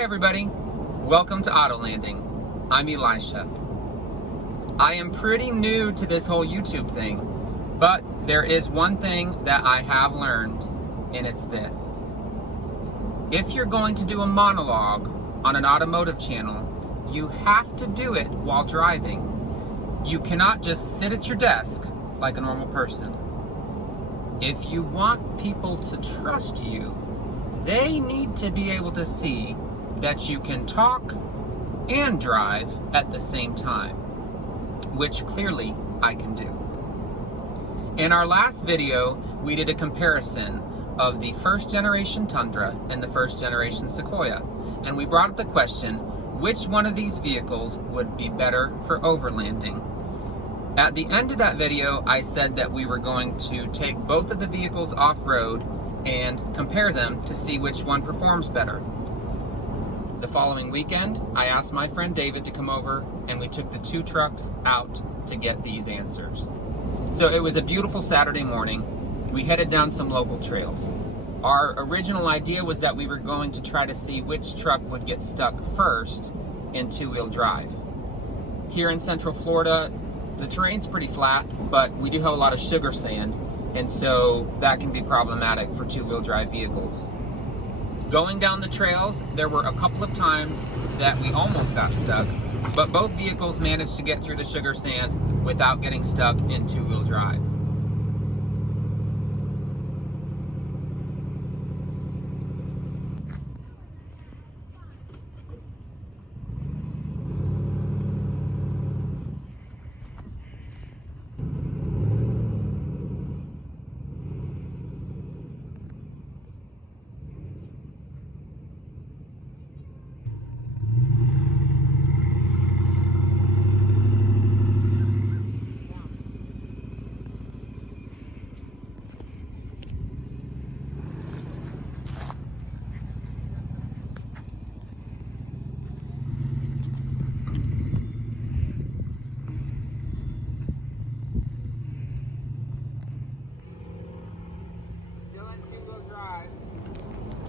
Hi everybody, welcome to Auto Landing. I'm Elisha. I am pretty new to this whole YouTube thing, but there is one thing that I have learned, and it's this. If you're going to do a monologue on an automotive channel, you have to do it while driving. You cannot just sit at your desk like a normal person. If you want people to trust you, they need to be able to see that you can talk and drive at the same time, which clearly I can do. In our last video, we did a comparison of the first generation Tundra and the first generation Sequoia, and we brought up the question, which one of these vehicles would be better for overlanding? At the end of that video, I said that we were going to take both of the vehicles off-road and compare them to see which one performs better. The following weekend, I asked my friend David to come over, and we took the two trucks out to get these answers. So it was a beautiful Saturday morning. We headed down some local trails. Our original idea was that we were going to try to see which truck would get stuck first in two-wheel drive. Here in Central Florida, the terrain's pretty flat, but we do have a lot of sugar sand, and so that can be problematic for two-wheel drive vehicles. Going down the trails, there were a couple of times that we almost got stuck, but both vehicles managed to get through the sugar sand without getting stuck in two-wheel drive.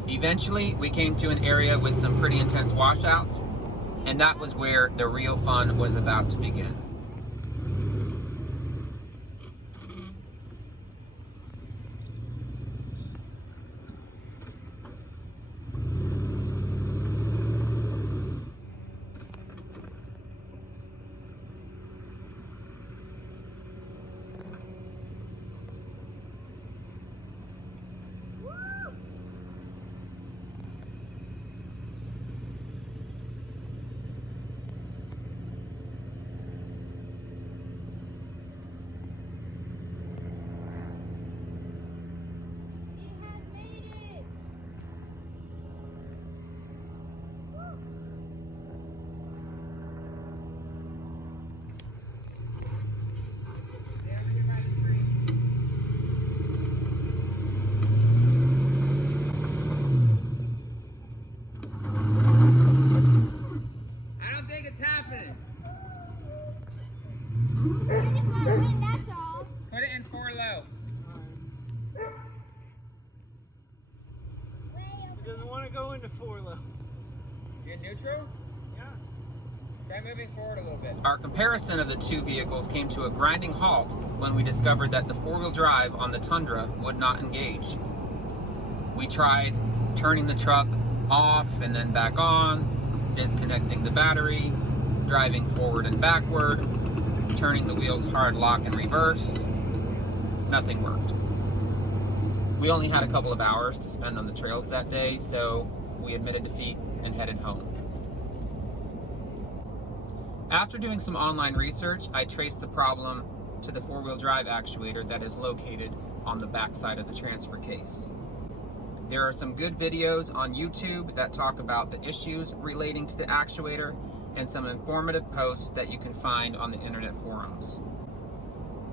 Eventually, we came to an area with some pretty intense washouts, and that was where the real fun was about to begin. Put it in 4 low. It doesn't want to go into 4 low. You in neutral? Yeah. Try moving forward a little bit. Our comparison of the two vehicles came to a grinding halt when we discovered that the four-wheel drive on the Tundra would not engage. We tried turning the truck off and then back on, disconnecting the battery, driving forward and backward, turning the wheels hard lock and reverse. Nothing worked. We only had a couple of hours to spend on the trails that day, so we admitted defeat and headed home. After doing some online research, I traced the problem to the four-wheel drive actuator that is located on the back side of the transfer case. There are some good videos on YouTube that talk about the issues relating to the actuator and some informative posts that you can find on the internet forums.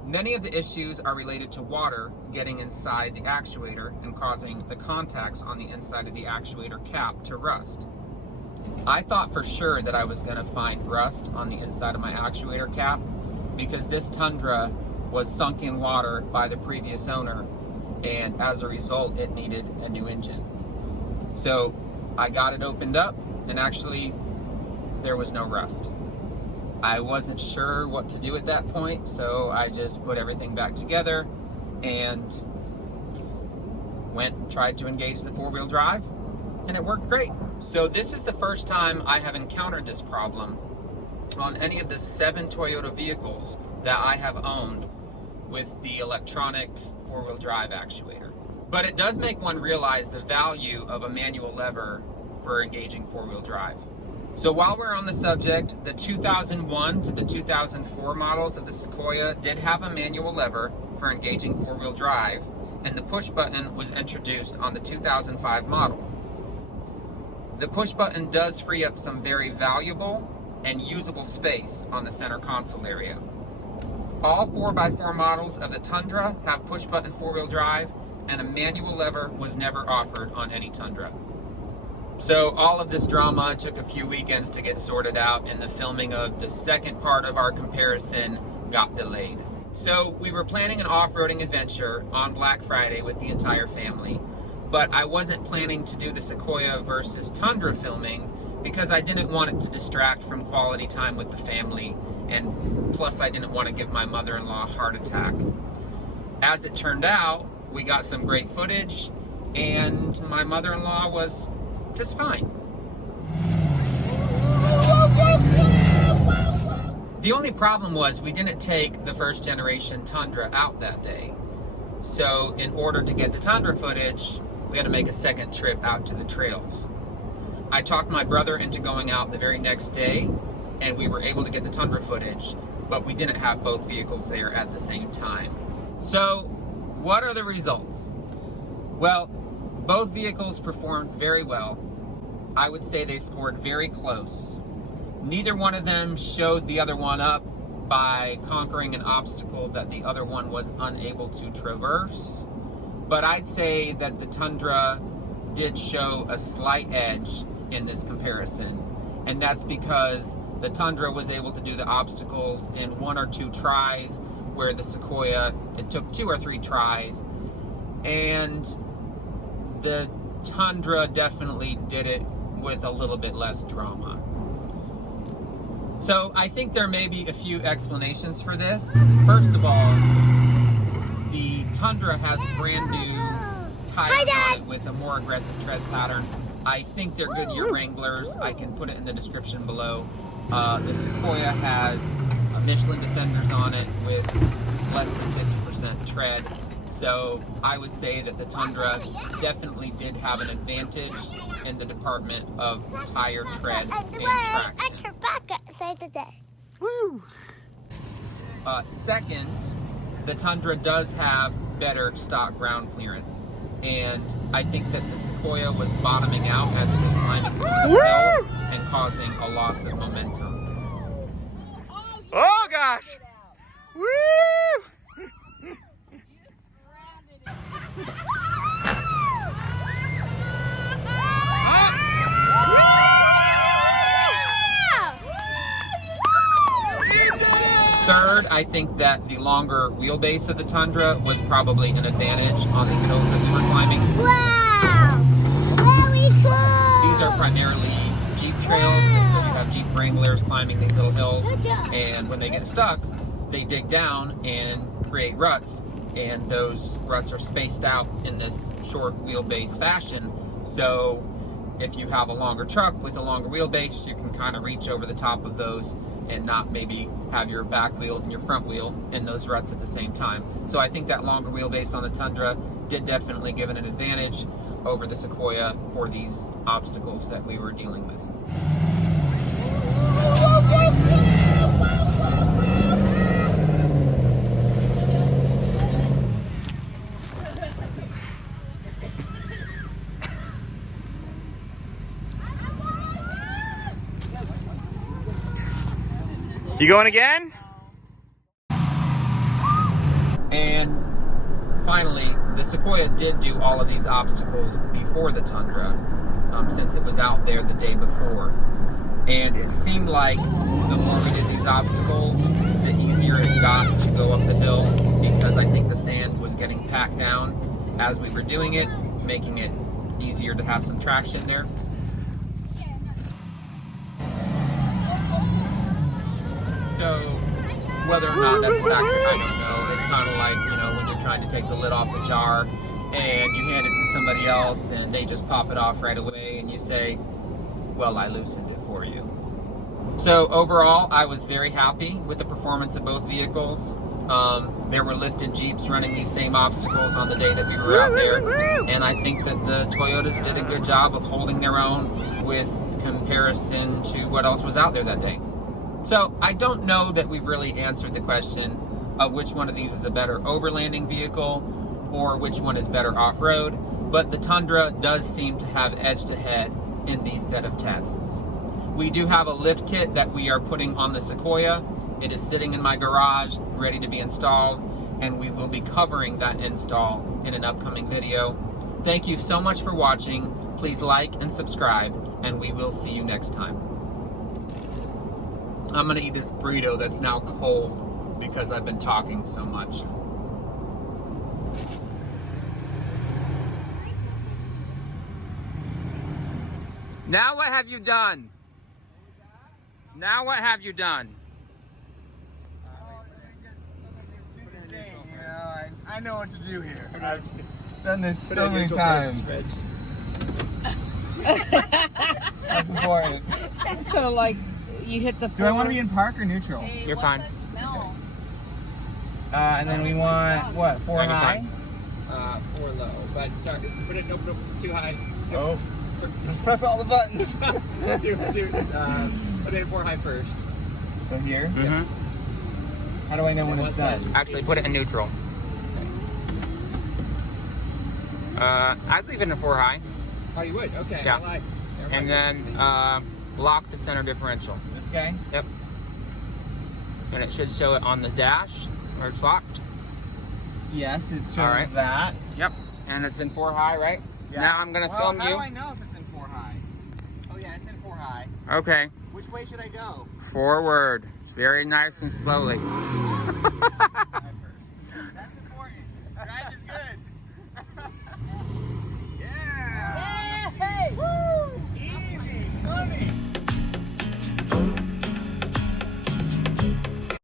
Many of the issues are related to water getting inside the actuator and causing the contacts on the inside of the actuator cap to rust. I thought for sure that I was going to find rust on the inside of my actuator cap because this Tundra was sunk in water by the previous owner, and as a result it needed a new engine. So I got it opened up and actually there was no rust. I wasn't sure what to do at that point, so I just put everything back together and went and tried to engage the four-wheel drive, and it worked great. So this is the first time I have encountered this problem on any of the 7 Toyota vehicles that I have owned with the electronic four-wheel drive actuator. But it does make one realize the value of a manual lever for engaging four-wheel drive. So while we're on the subject, the 2001 to the 2004 models of the Sequoia did have a manual lever for engaging four-wheel drive, and the push button was introduced on the 2005 model. The push button does free up some very valuable and usable space on the center console area. All 4x4 models of the Tundra have push button four-wheel drive, and a manual lever was never offered on any Tundra. So all of this drama took a few weekends to get sorted out, and the filming of the second part of our comparison got delayed. So we were planning an off-roading adventure on Black Friday with the entire family, but I wasn't planning to do the Sequoia versus Tundra filming because I didn't want it to distract from quality time with the family, and plus I didn't want to give my mother-in-law a heart attack. As it turned out, we got some great footage, and my mother-in-law was just fine. The only problem was we didn't take the first generation Tundra out that day. So in order to get the Tundra footage, we had to make a second trip out to the trails. I talked my brother into going out the very next day, and we were able to get the Tundra footage, but we didn't have both vehicles there at the same time. So what are the results? Well, both vehicles performed very well. I would say they scored very close. Neither one of them showed the other one up by conquering an obstacle that the other one was unable to traverse. But I'd say that the Tundra did show a slight edge in this comparison. And that's because the Tundra was able to do the obstacles in 1 or 2 tries, where the Sequoia, it took 2 or 3 tries. And the Tundra definitely did it with a little bit less drama. So I think there may be a few explanations for this. First of all, the Tundra has brand new tires on it with a more aggressive tread pattern. I think they're Goodyear Wranglers. I can put it in the description below. The Sequoia has Michelin Defenders on it with less than 50% tread. So I would say that the Tundra definitely did have an advantage in the department of tire tread and traction. Woo! Second, the Tundra does have better stock ground clearance, and I think that the Sequoia was bottoming out as it was climbing some of the hills and causing a loss of momentum. Oh gosh! Woo! Third, I think that the longer wheelbase of the Tundra was probably an advantage on these hills that we were climbing. Wow! Very cool! These are primarily Jeep trails, and so you have Jeep Wranglers climbing these little hills, and when they get stuck, they dig down and create ruts, and those ruts are spaced out in this short wheelbase fashion. So if you have a longer truck with a longer wheelbase, you can kind of reach over the top of those and not maybe have your back wheel and your front wheel in those ruts at the same time. So I think that longer wheelbase on the Tundra did definitely give it an advantage over the Sequoia for these obstacles that we were dealing with. You going again? And finally, the Sequoia did do all of these obstacles before the Tundra, since it was out there the day before. And it seemed like the more we did these obstacles, the easier it got to go up the hill, because I think the sand was getting packed down as we were doing it, making it easier to have some traction there. So whether or not that's a factor, I don't know. It's kind of like, you know, when you're trying to take the lid off the jar and you hand it to somebody else and they just pop it off right away and you say, well, I loosened it for you. So overall, I was very happy with the performance of both vehicles. There were lifted Jeeps running these same obstacles on the day that we were out there, and I think that the Toyotas did a good job of holding their own with comparison to what else was out there that day. So I don't know that we've really answered the question of which one of these is a better overlanding vehicle or which one is better off-road, but the Tundra does seem to have edged ahead in these set of tests. We do have a lift kit that we are putting on the Sequoia. It is sitting in my garage, ready to be installed, and we will be covering that install in an upcoming video. Thank you so much for watching. Please like and subscribe, and we will see you next time. I'm gonna eat this burrito that's now cold because I've been talking so much. Now what have you done? Now what have you done? I know what to do here. I've done this so many times. That's important. So, like, you hit the. Do I want to be in park or neutral? Hey, You're fine. Smell? And then we want what? 4 You're high. fine. 4 low, but start. Put it nope, too high. Oh, just press all the buttons. Put it in 4 high first. So here. Mm-hmm. How do I know when it's done? Actually, put it in neutral. I'd leave it in 4 high. Oh, you would? Okay. Yeah. I like. And then lock the center differential. This guy. Yep. And it should show it on the dash where it's locked. Yes, it shows All right. that. Yep. And it's in 4 high, right? Yeah. Now I'm gonna film How you. do I know if it's in 4 high? Oh yeah, it's in 4 high. Okay. Which way should I go? Forward. Very nice and slowly.